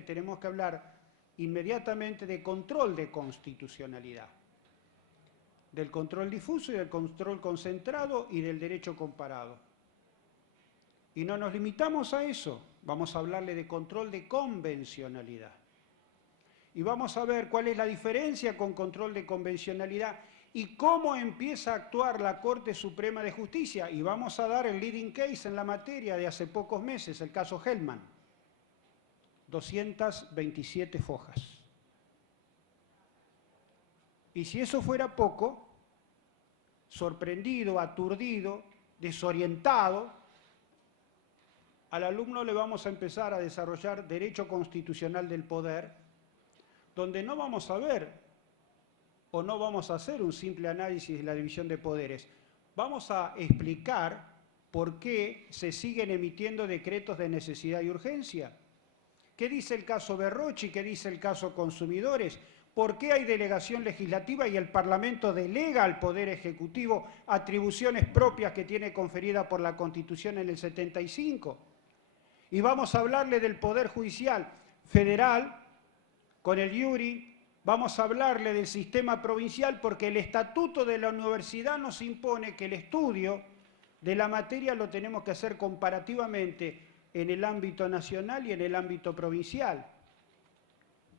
que tenemos que hablar inmediatamente de control de constitucionalidad, del control difuso y del control concentrado y del derecho comparado. Y no nos limitamos a eso, vamos a hablarle de control de convencionalidad. Y vamos a ver cuál es la diferencia con control de convencionalidad y cómo empieza a actuar la Corte Suprema de Justicia. Y vamos a dar el leading case en la materia de hace pocos meses, el caso Hellman. 227 fojas. Y si eso fuera poco, sorprendido, aturdido, desorientado, al alumno le vamos a empezar a desarrollar derecho constitucional del poder, donde no vamos a ver o no vamos a hacer un simple análisis de la división de poderes. Vamos a explicar por qué se siguen emitiendo decretos de necesidad y urgencia. ¿Qué dice el caso Berrochi? ¿Qué dice el caso Consumidores? ¿Por qué hay delegación legislativa y el Parlamento delega al Poder Ejecutivo atribuciones propias que tiene conferida por la Constitución en el 75? Y vamos a hablarle del Poder Judicial Federal con el IURI, vamos a hablarle del sistema provincial porque el estatuto de la universidad nos impone que el estudio de la materia lo tenemos que hacer comparativamente en el ámbito nacional y en el ámbito provincial.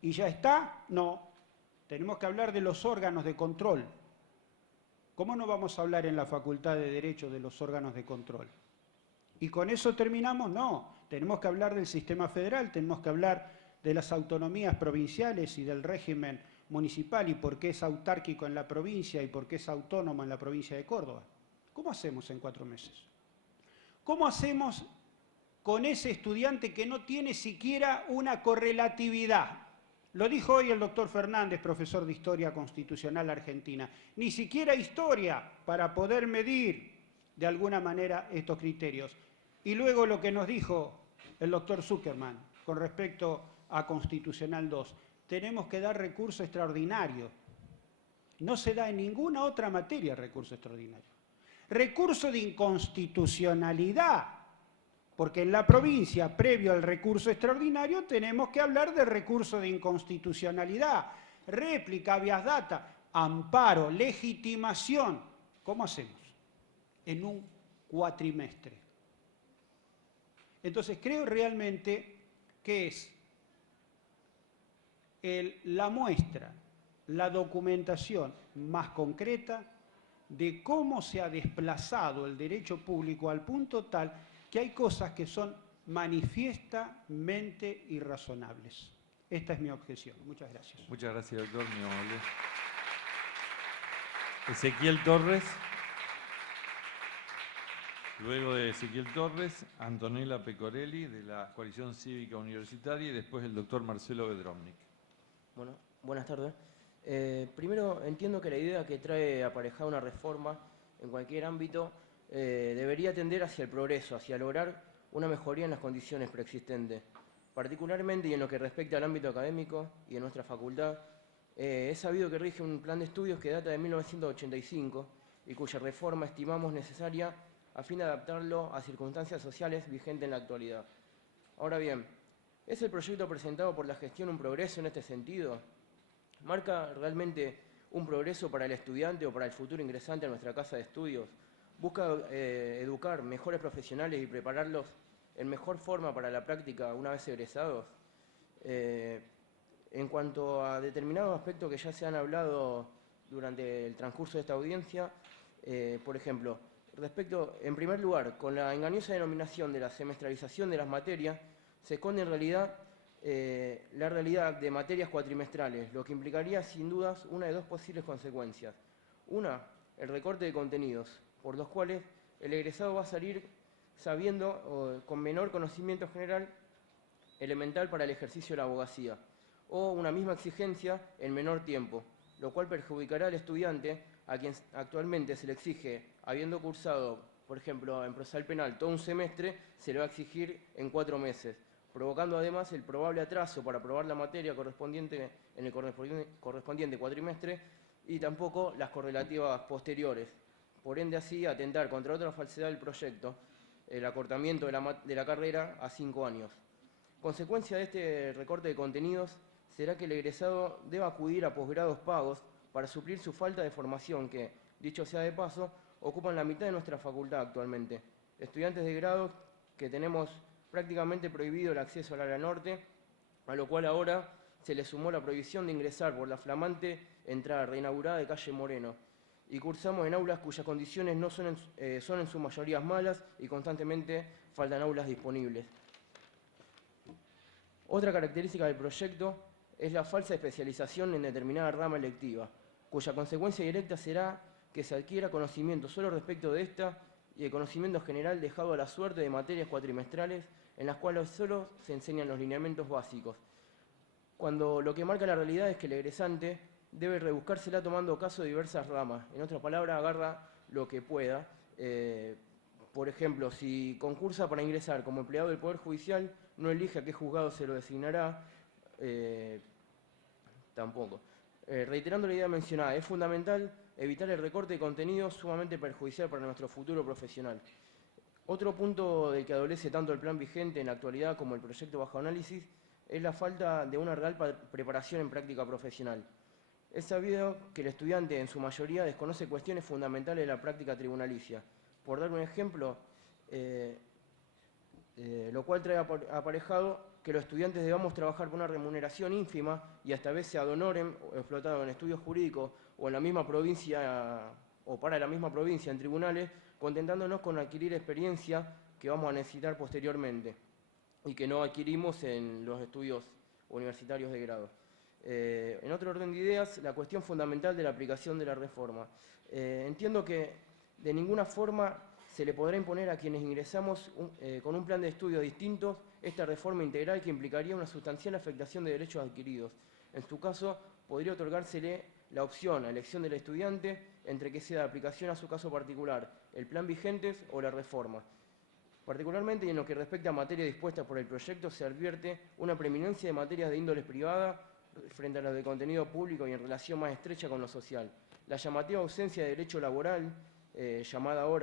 ¿Y ya está? No. Tenemos que hablar de los órganos de control. ¿Cómo no vamos a hablar en la Facultad de Derecho de los órganos de control? ¿Y con eso terminamos? No. Tenemos que hablar del sistema federal, tenemos que hablar de las autonomías provinciales y del régimen municipal y por qué es autárquico en la provincia y por qué es autónomo en la provincia de Córdoba. ¿Cómo hacemos en 4 meses? ¿Cómo hacemos con ese estudiante que no tiene siquiera una correlatividad? Lo dijo hoy el doctor Fernández, profesor de Historia Constitucional Argentina. Ni siquiera historia para poder medir de alguna manera estos criterios. Y luego lo que nos dijo el doctor Zuckerman con respecto a Constitucional 2. Tenemos que dar recurso extraordinario. No se da en ninguna otra materia recurso extraordinario. Recurso de inconstitucionalidad, porque en la provincia, previo al recurso extraordinario, tenemos que hablar de recurso de inconstitucionalidad, réplica, habeas data, amparo, legitimación. ¿Cómo hacemos? En un cuatrimestre. Entonces, creo realmente que es la muestra, la documentación más concreta de cómo se ha desplazado el derecho público al punto tal que hay cosas que son manifiestamente irrazonables. Esta es mi objeción. Muchas gracias. Muchas gracias, doctor. Muy amable. Ezequiel Torres. Luego de Ezequiel Torres, Antonella Pecorelli, de la Coalición Cívica Universitaria, y después el doctor Marcelo Bedrovnik. Bueno, buenas tardes. Primero, entiendo que la idea que trae aparejada una reforma en cualquier ámbito debería tender hacia el progreso, hacia lograr una mejoría en las condiciones preexistentes. Particularmente, y en lo que respecta al ámbito académico y de nuestra facultad, es sabido que rige un plan de estudios que data de 1985 y cuya reforma estimamos necesaria a fin de adaptarlo a circunstancias sociales vigentes en la actualidad. Ahora bien, ¿es el proyecto presentado por la gestión un progreso en este sentido? ¿Marca realmente un progreso para el estudiante o para el futuro ingresante a nuestra casa de estudios? ¿Busca educar mejores profesionales y prepararlos en mejor forma para la práctica una vez egresados? En cuanto a determinados aspectos que ya se han hablado durante el transcurso de esta audiencia, por ejemplo, en primer lugar, con la engañosa denominación de la semestralización de las materias, se esconde en realidad la realidad de materias cuatrimestrales, lo que implicaría sin dudas una de dos posibles consecuencias. Una, el recorte de contenidos, por los cuales el egresado va a salir sabiendo o con menor conocimiento general elemental para el ejercicio de la abogacía, o una misma exigencia en menor tiempo, lo cual perjudicará al estudiante a quien actualmente se le exige, habiendo cursado, por ejemplo, en procesal penal todo un semestre, se le va a exigir en 4 meses, provocando además el probable atraso para aprobar la materia correspondiente en el correspondiente cuatrimestre y tampoco las correlativas posteriores. Por ende, así, atentar contra otra falsedad del proyecto, el acortamiento de la carrera a 5 años. Consecuencia de este recorte de contenidos será que el egresado deba acudir a posgrados pagos para suplir su falta de formación que, dicho sea de paso, ocupan la mitad de nuestra facultad actualmente. Estudiantes de grado que tenemos prácticamente prohibido el acceso al área norte, a lo cual ahora se le sumó la prohibición de ingresar por la flamante entrada reinaugurada de calle Moreno, y cursamos en aulas cuyas condiciones no son en su mayoría malas y constantemente faltan aulas disponibles. Otra característica del proyecto es la falsa especialización en determinada rama electiva, cuya consecuencia directa será que se adquiera conocimiento solo respecto de esta y el conocimiento general dejado a la suerte de materias cuatrimestrales en las cuales solo se enseñan los lineamientos básicos, cuando lo que marca la realidad es que el egresante debe rebuscársela tomando caso de diversas ramas. En otras palabras, agarra lo que pueda. Por ejemplo, si concursa para ingresar como empleado del Poder Judicial, no elige a qué juzgado se lo designará, tampoco. Reiterando la idea mencionada, es fundamental evitar el recorte de contenido sumamente perjudicial para nuestro futuro profesional. Otro punto del que adolece tanto el plan vigente en la actualidad como el proyecto bajo análisis es la falta de una real preparación en práctica profesional. Es sabido que el estudiante en su mayoría desconoce cuestiones fundamentales de la práctica tribunalicia. Por dar un ejemplo, lo cual trae aparejado que los estudiantes debamos trabajar por una remuneración ínfima y hasta veces ad honorem o explotado en estudios jurídicos o en la misma provincia o para la misma provincia en tribunales, contentándonos con adquirir experiencia que vamos a necesitar posteriormente y que no adquirimos en los estudios universitarios de grado. En otro orden de ideas, la cuestión fundamental de la aplicación de la reforma. Entiendo que de ninguna forma se le podrá imponer a quienes ingresamos con un plan de estudio distinto esta reforma integral que implicaría una sustancial afectación de derechos adquiridos. En su caso, podría otorgársele la opción a elección del estudiante entre que sea de aplicación a su caso particular, el plan vigente o la reforma. Particularmente y en lo que respecta a materia dispuesta por el proyecto, se advierte una preeminencia de materias de índole privada frente a las de contenido público y en relación más estrecha con lo social. La llamativa ausencia de derecho laboral, llamada ahora